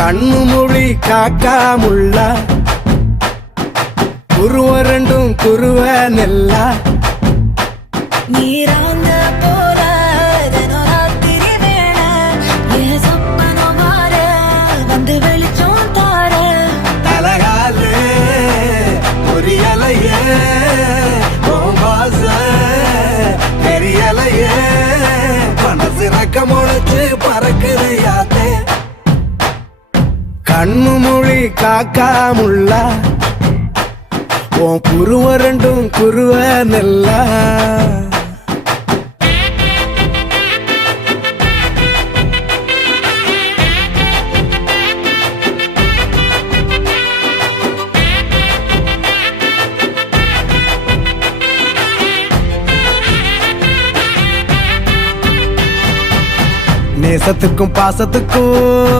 கண்ணு மொழி காக்காமுள்ள குருவ ரெண்டும் குருவ நெல்லா நீராங்க போல தினராத்திரி வேண என் சொப்பனம் மாற வந்து வெளிச்சம் தார தலகாலே பொரியலையே வாச பெரியலையே மனசு ரக்க முளைச்சு பறக்குது யாத்தே கண்ணு மொழி காக்காமுள்ள உன் குருவ ரெண்டும் குருவ நெல்லா நேசத்துக்கும் பாசத்துக்கும்